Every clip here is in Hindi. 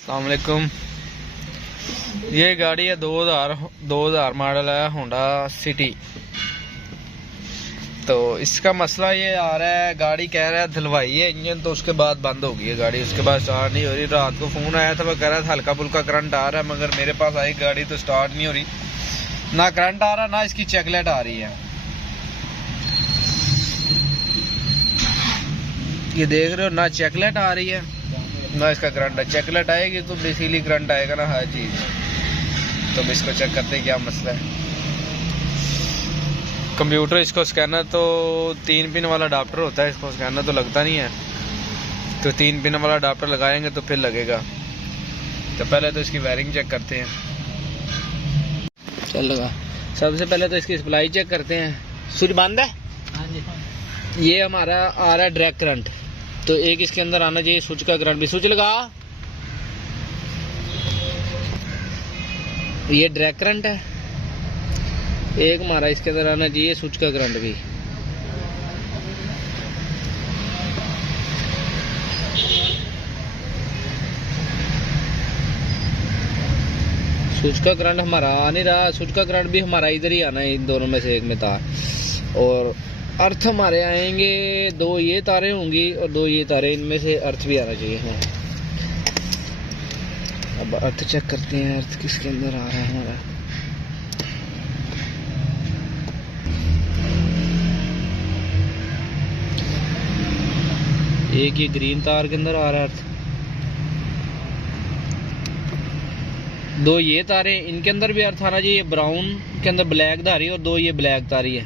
अस्सलाम वालेकुम। ये गाड़ी है 2000 मॉडल है होंडा सिटी। तो इसका मसला ये आ रहा है, गाड़ी कह रहा है धुलवाई है इंजन, तो उसके बाद बंद हो गई है गाड़ी, उसके बाद स्टार्ट नहीं हो रही। रात को फ़ोन आया था, वो कह रहा था हल्का फुल्का करंट आ रहा है, मगर मेरे पास आई गाड़ी तो स्टार्ट नहीं हो रही, ना करंट आ रहा ना इसकी चेकलेट आ रही है। ये देख रहे हो, ना चेकलेट आ रही है ना इसका करंट है। चेकलेट आएगी तो बेसिकली करंट आएगा ना हर चीज़। तो अब इसको चेक करते हैं क्या मसला है। कंप्यूटर इसको स्कैनर तो 3 पिन वाला अडाप्टर होता है, इसको स्कैनर तो लगता नहीं है, तो 3 पिन वाला अडाप्टर लगाएंगे तो फिर लगेगा। तो पहले तो इसकी वायरिंग चेक करते हैं। चल लगा। सबसे पहले तो इसकी सप्लाई चेक करते हैं। स्विच बंद है। ये हमारा आ रहा है डायरेक्ट करंट, तो एक इसके अंदर आना चाहिए स्विच का करंट भी। स्विच लगा। ये डायरेक्ट करंट है। एक हमारा इसके अंदर आना चाहिए स्विच का करंट भी। स्विच का करंट हमारा आ नहीं रहा। स्विच का करंट भी हमारा इधर ही आना है, इन दोनों में से एक में तार। और अर्थ हमारे आएंगे, 2 ये तारें होंगी और 2 ये तारें, इनमें से अर्थ भी आना चाहिए। अब अर्थ चेक करते हैं, अर्थ किसके अंदर आ रहा है हमारा। एक ये ग्रीन तार के अंदर आ रहा है अर्थ। 2 ये तारें, इनके अंदर भी अर्थ आना चाहिए। ब्राउन के अंदर ब्लैक धारी और 2 ये ब्लैक तारें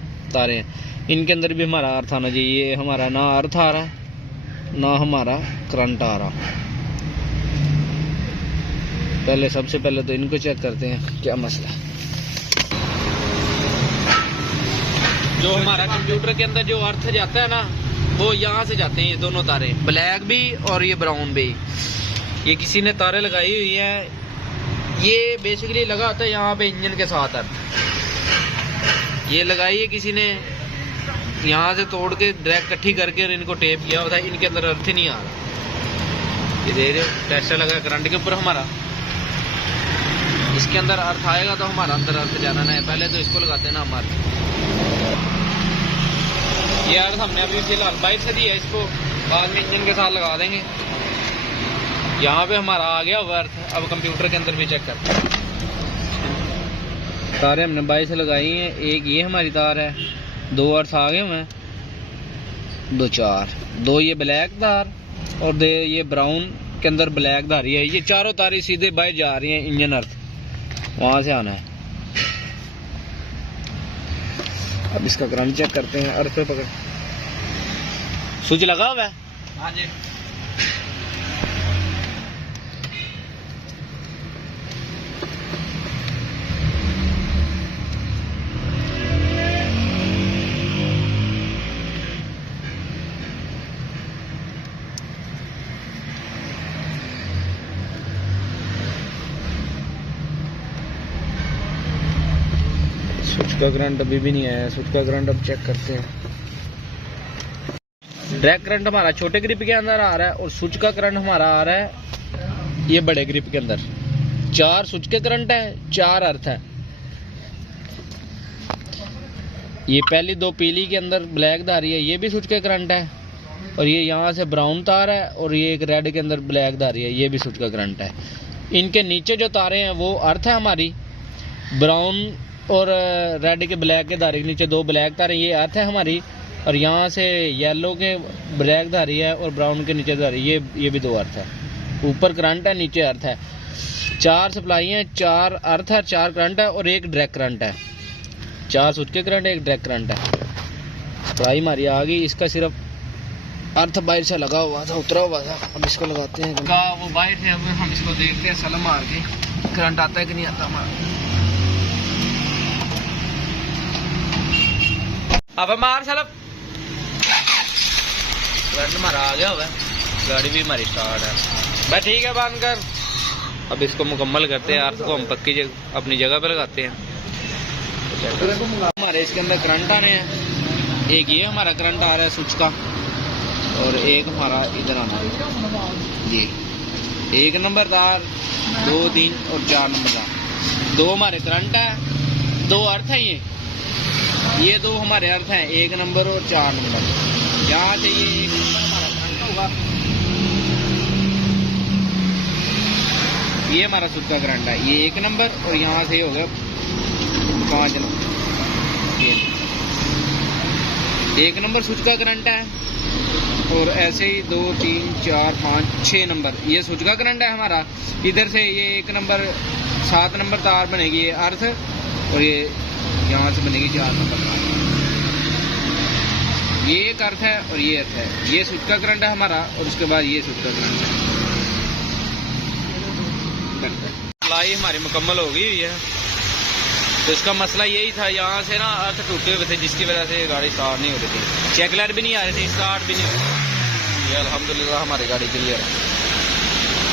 हैं, इनके अंदर भी हमारा अर्थ आना चाहिए। ये हमारा ना अर्थ आ रहा है ना हमारा करंट आ रहा। सबसे पहले तो इनको चेक करते हैं क्या मसला है। जो हमारा कंप्यूटर के अंदर जो अर्थ जाता है ना, वो यहाँ से जाते हैं ये दोनों तारे, ब्लैक भी और ये ब्राउन भी। ये किसी ने तारे लगाई हुई है, ये बेसिकली लगा होता है यहाँ पे इंजन के साथ अर्थ। ये लगाई है किसी ने, यहाँ से तोड़ के डायरेक्ट इकट्ठी करके और इनको टेप किया होता है, इनके अंदर अर्थ ही नहीं आ रहा। ये देख रहे हो, टेस्टर लगा करंट के ऊपर हमारा। इसके अंदर अर्थ आएगा तो हमारा अंदर अर्थ जाना है। पहले तो इसको लगाते हैं ना हम अर्थ। ये अर्थ हमने अभी फिलहाल बाइक से दिया है, इसको बाद में इंजन के साथ लगा देंगे। यहाँ पे हमारा आ गया हुआ अर्थ। अब कंप्यूटर के अंदर भी चेक करते हैं। तारें हमने बाइक से लगाई हैं। एक ये हमारी तार है, 2 अर्थ आ गए हुए हैं, 2 4, 2 ये ब्लैक तार और 2 ये ब्राउन के अंदर ब्लैक धारी है। ये चारों तारें सीधे बाहर जा रही हैं, इंजन अर्थ वहां से आना है। अब इसका करंट चेक करते हैं। अर्थ पे पकड़, स्विच लगा हुआ है। हाँ जी। स्विच का करंट अभी भी नहीं आया। स्विच का करंट अब चेक करते हैं। डायरेक्ट करंट हमारा छोटे ग्रिप के अंदर आ रहा है और स्विच का करंट हमारा आ रहा है ये बड़े ग्रिप के अंदर। 4 स्विच के करंट है, 4 अर्थ है। ये पहली 2 पीली के अंदर ब्लैक धारी है, ये भी स्विच के करंट है। और ये यहाँ से ब्राउन तार है और ये एक रेड के अंदर ब्लैक धारी है, ये भी स्विच का करंट है। इनके नीचे जो तारे हैं वो अर्थ है हमारी। ब्राउन और रेड के ब्लैक के धारे के नीचे 2 ब्लैक तारें, ये अर्थ है हमारी। और यहाँ से येलो के ब्लैक धारी है और ब्राउन के नीचे धारी, ये भी 2 अर्थ है। ऊपर करंट है, नीचे अर्थ है। 4 सप्लाई है, 4 अर्थ है, 4 करंट है और 1 डायरेक्ट करंट है। 4 स्विच के करंट, 1 डायरेक्ट करंट है। सप्लाई हमारी आ गई। इसका सिर्फ अर्थ बाहर से लगा हुआ था, उतरा हुआ था। अब इसको लगाते हैं। वो बाहर से हम इसको देखते हैं सलम मार के, करंट आता है कि नहीं आता हमारा। अब मार सालब, करंट हमारा आ गया हुआ है। गाड़ी भी हमारी स्टार्ट है भाई, ठीक है बंद कर। अब इसको मुकम्मल करते हैं। अर्थ को हम पक्की अपनी जगह पे लगाते हैं। हमारे इसके अंदर करंट आने हैं। एक ये हमारा करंट आ रहा है स्विच का और एक हमारा इधर आना है जी। 1 नंबर तार, 2, 3 और 4 नंबर तार। 2 हमारे करंट है, 2 अर्थ है। ये 2 हमारे अर्थ हैं, 1 नंबर और 4 नंबर। यहाँ से ये 1 नंबर हमारा करंट होगा, ये हमारा सूच का करंट है, ये 1 नंबर और यहाँ से हो गया 5 नंबर। 1 नंबर सूच का करंट है और ऐसे ही 2, 3, 4, 5, 6 नंबर ये सूच का करंट है हमारा। इधर से ये 1 नंबर 7 नंबर तार बनेगी, ये अर्थ, और ये यहाँ से बनेगी 4 नंबर तार। ये एक अर्थ है और ये अर्थ है, ये सूच का करंट है हमारा, और उसके बाद ये सूच का करंट है। सप्लाई हमारी मुकम्मल हो गई हुई है। तो इसका मसला यही था, यहाँ से ना अर्थ टूटे हुए थे, जिसकी वजह से गाड़ी स्टार्ट नहीं हो रही थी, चेक लाइट भी नहीं आ रही थी, स्टार्ट भी नहीं हो रही थी। ये अल्हम्दुलिल्लाह हमारी गाड़ी क्लियर है।